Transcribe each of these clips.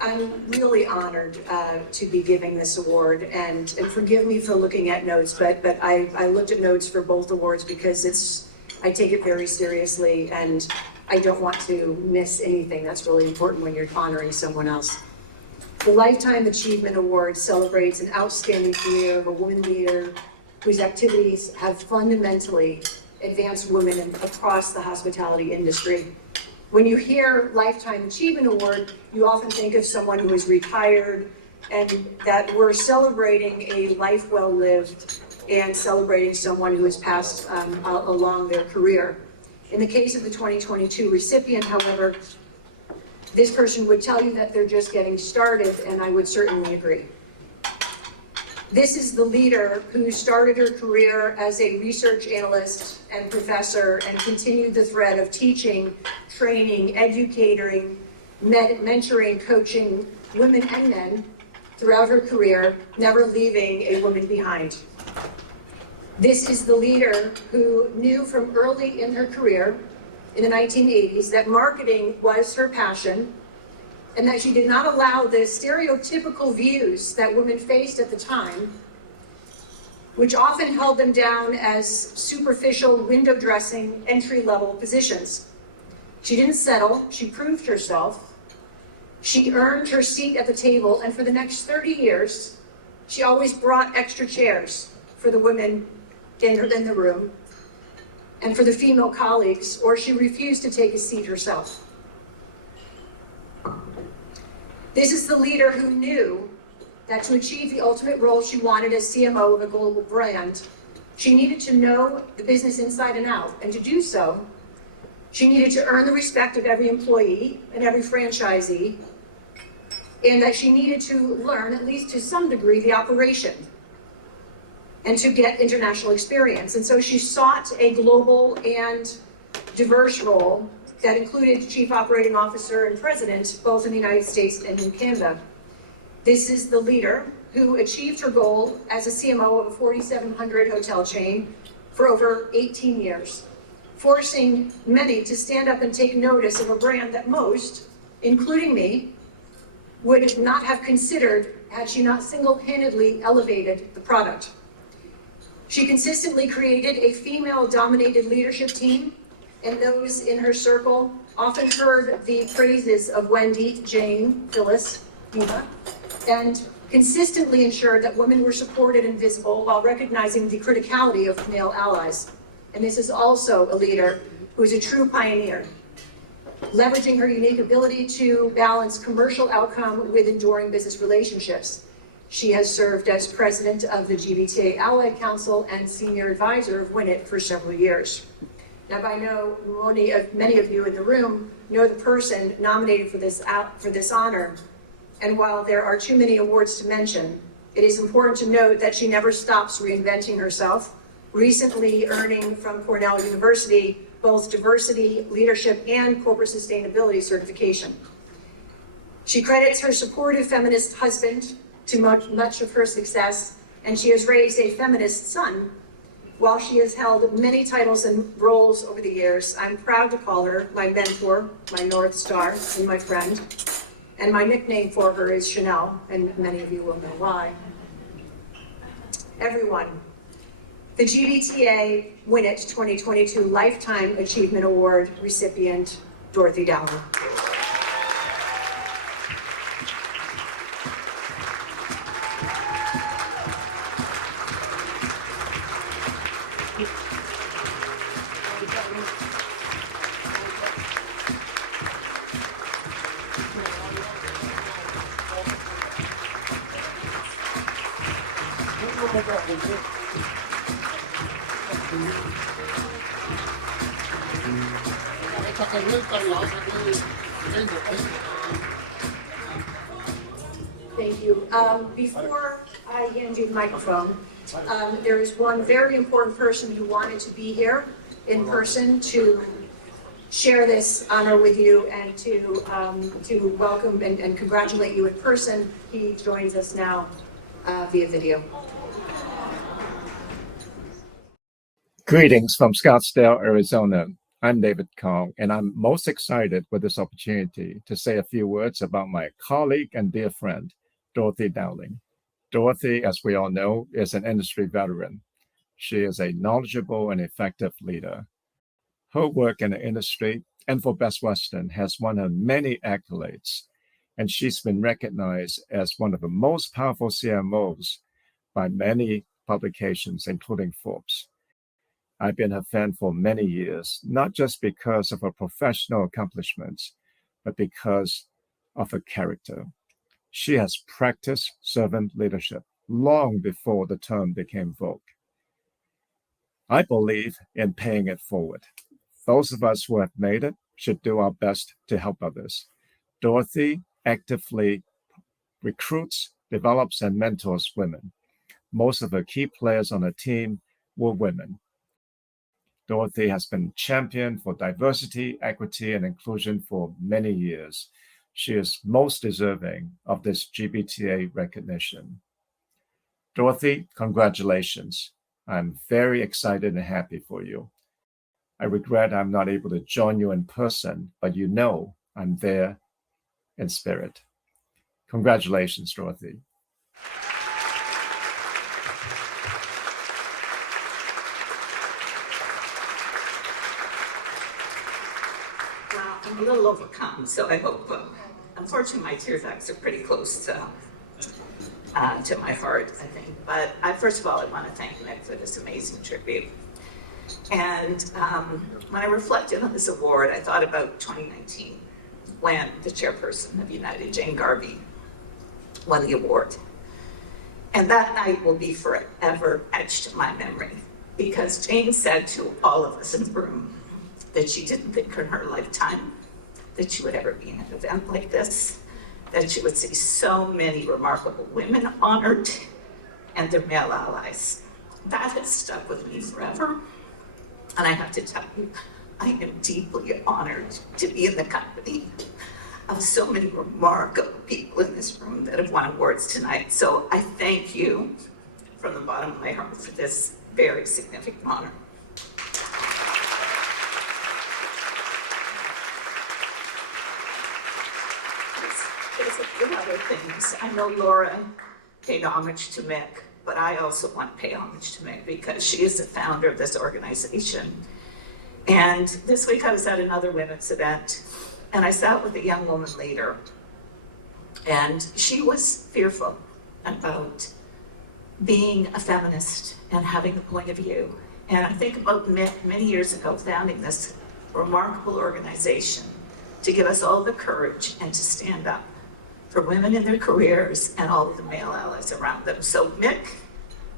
I'm really honored to be giving this award, and forgive me for looking at notes, but I looked at notes for both awards because I take it very seriously, and I don't want to miss anything that's really important when you're honoring someone else. The Lifetime Achievement Award celebrates an outstanding career of a woman leader whose activities have fundamentally advanced women across the hospitality industry. When you hear Lifetime Achievement Award, you often think of someone who is retired, and that we're celebrating a life well lived and celebrating someone who has passed along their career. In the case of the 2022 recipient, however, this person would tell you that they're just getting started, and I would certainly agree. This is the leader who started her career as a research analyst and professor and continued the thread of teaching, training, educating, mentoring, coaching women and men throughout her career, never leaving a woman behind. This is the leader who knew from early in her career in the 1980s that marketing was her passion, and that she did not allow the stereotypical views that women faced at the time, which often held them down as superficial window dressing entry-level positions. She didn't settle, she proved herself. She earned her seat at the table, and for the next 30 years, she always brought extra chairs for the women in the room and for the female colleagues, or she refused to take a seat herself. This is the leader who knew that to achieve the ultimate role she wanted as CMO of a global brand, she needed to know the business inside and out. And to do so, she needed to earn the respect of every employee and every franchisee, and that she needed to learn, at least to some degree, the operation and to get international experience. And so she sought a global and diverse role that included Chief Operating Officer and President, both in the United States and in Canada. This is the leader who achieved her goal as a CMO of a 4,700 hotel chain for over 18 years, forcing many to stand up and take notice of a brand that most, including me, would not have considered had she not single-handedly elevated the product. She consistently created a female-dominated leadership team, and those in her circle often heard the praises of Wendy, Jane, Phyllis, Eva, and consistently ensured that women were supported and visible while recognizing the criticality of male allies. And this is also a leader who is a true pioneer, leveraging her unique ability to balance commercial outcome with enduring business relationships. She has served as president of the GBTA Allied Council and senior advisor of WINiT for several years. Now, I know many of you in the room know the person nominated for this honor, and while there are too many awards to mention, it is important to note that she never stops reinventing herself, recently earning from Cornell University both diversity, leadership, and corporate sustainability certification. She credits her supportive feminist husband to much of her success, and she has raised a feminist son. While she has held many titles and roles over the years, I'm proud to call her my mentor, my North Star, and my friend. And my nickname for her is Chanel, and many of you will know why. Everyone, the GBTA WINiT 2022 Lifetime Achievement Award recipient, Dorothy Dowling. Thank you. Before I hand you the microphone, there is one very important person who wanted to be here in person to share this honor with you and to welcome and congratulate you in person. He joins us now via video. Greetings from Scottsdale, Arizona. I'm David Kong, and I'm most excited with this opportunity to say a few words about my colleague and dear friend, Dorothy Dowling. Dorothy, as we all know, is an industry veteran. She is a knowledgeable and effective leader. Her work in the industry and for Best Western has won her many accolades, and she's been recognized as one of the most powerful CMOs by many publications, including Forbes. I've been her fan for many years, not just because of her professional accomplishments, but because of her character. She has practiced servant leadership long before the term became vogue. I believe in paying it forward. Those of us who have made it should do our best to help others. Dorothy actively recruits, develops, and mentors women. Most of her key players on her team were women. Dorothy has been champion for diversity, equity, and inclusion for many years. She is most deserving of this GBTA recognition. Dorothy, congratulations. I'm very excited and happy for you. I regret I'm not able to join you in person, but you know I'm there in spirit. Congratulations, Dorothy. I'm a little overcome, so I hope, unfortunately my tear ducts are pretty close to my heart, I think. But first of all, I want to thank Nick for this amazing tribute. And when I reflected on this award, I thought about 2019, when the chairperson of United, Jane Garvey, won the award. And that night will be forever etched in my memory, because Jane said to all of us in the room that she didn't think in her lifetime that she would ever be in an event like this, that she would see so many remarkable women honored and their male allies. That has stuck with me forever. And I have to tell you, I am deeply honored to be in the company of so many remarkable people in this room that have won awards tonight. So I thank you from the bottom of my heart for this very significant honor. There's a few other things. I know Laura paid homage to Mick, but I also want to pay homage to Mick because she is the founder of this organization. And this week I was at another women's event and I sat with a young woman leader, and she was fearful about being a feminist and having a point of view. And I think about Mick many years ago founding this remarkable organization to give us all the courage and to stand up for women in their careers and all of the male allies around them. So Mick,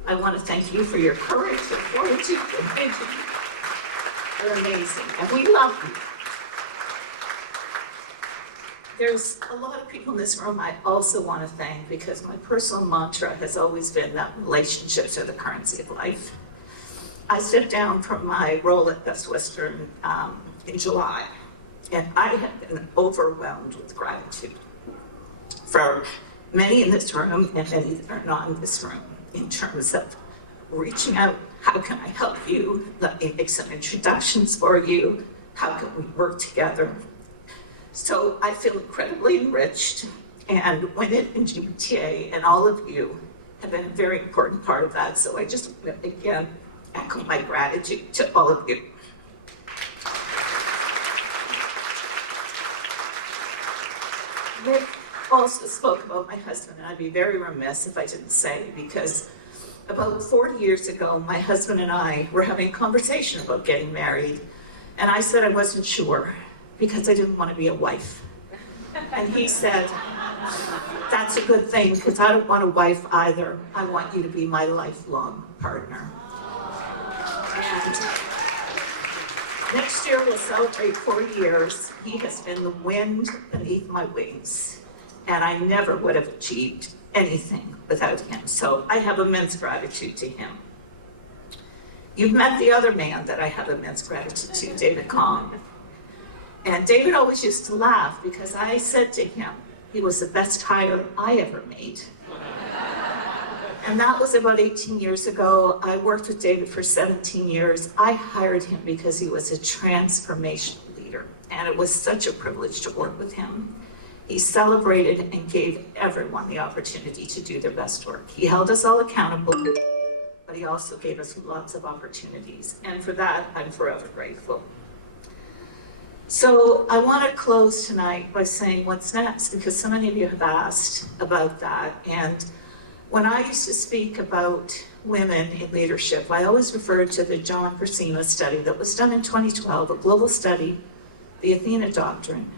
I want to thank you for your courage, your fortitude, your vision. You're amazing, and we love you. There's a lot of people in this room I also want to thank, because my personal mantra has always been that relationships are the currency of life. I stepped down from my role at Best Western in July, and I have been overwhelmed with gratitude for many in this room and many that are not in this room, in terms of reaching out. How can I help you? Let me make some introductions for you. How can we work together? So I feel incredibly enriched, and WINiT and GBTA and all of you have been a very important part of that. So I just, again, echo my gratitude to all of you. Nick also spoke about my husband, and I'd be very remiss if I didn't say, because about 40 years ago, my husband and I were having a conversation about getting married, and I said I wasn't sure because I didn't want to be a wife. And he said, that's a good thing, because I don't want a wife either. I want you to be my lifelong partner. And next year we'll celebrate 40 years. He has been the wind beneath my wings, and I never would have achieved anything without him. So I have immense gratitude to him. You've met the other man that I have immense gratitude to, David Kong. And David always used to laugh because I said to him, he was the best hire I ever made. And that was about 18 years ago. I worked with David for 17 years. I hired him because he was a transformational leader, and it was such a privilege to work with him. He celebrated and gave everyone the opportunity to do their best work. He held us all accountable, but he also gave us lots of opportunities. And for that, I'm forever grateful. So I want to close tonight by saying what's next, because so many of you have asked about that. And when I used to speak about women in leadership, I always referred to the John Persino study that was done in 2012, a global study, the Athena Doctrine,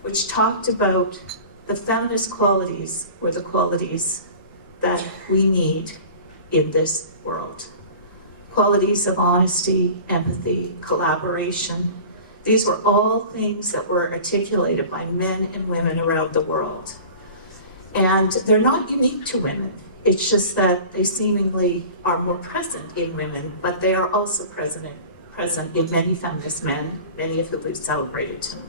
which talked about the feminist qualities were the qualities that we need in this world. Qualities of honesty, empathy, collaboration. These were all things that were articulated by men and women around the world. And they're not unique to women. It's just that they seemingly are more present in women, but they are also present in many feminist men, many of whom we've celebrated tonight.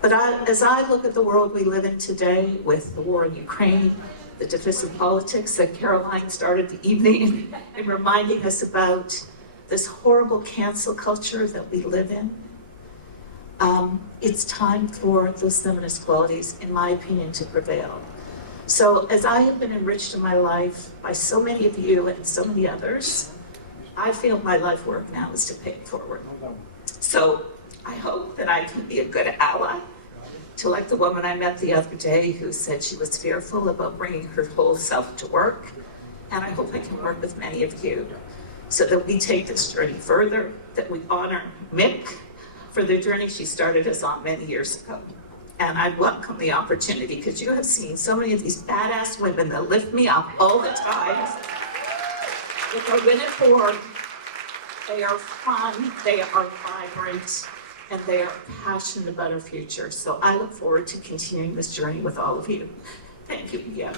But as I look at the world we live in today, with the war in Ukraine, the divisive politics that Caroline started the evening in reminding us about, this horrible cancel culture that we live in, it's time for those feminist qualities, in my opinion, to prevail. So as I have been enriched in my life by so many of you and so many others, I feel my life work now is to pay it forward. So I hope that I can be a good ally to, like the woman I met the other day who said she was fearful about bringing her whole self to work. And I hope I can work with many of you so that we take this journey further, that we honor Mick for the journey she started us on many years ago. And I welcome the opportunity, because you have seen so many of these badass women that lift me up all the time. With our WINiT board, they are fun, they are vibrant, and they are passionate about our future. So I look forward to continuing this journey with all of you. Thank you again.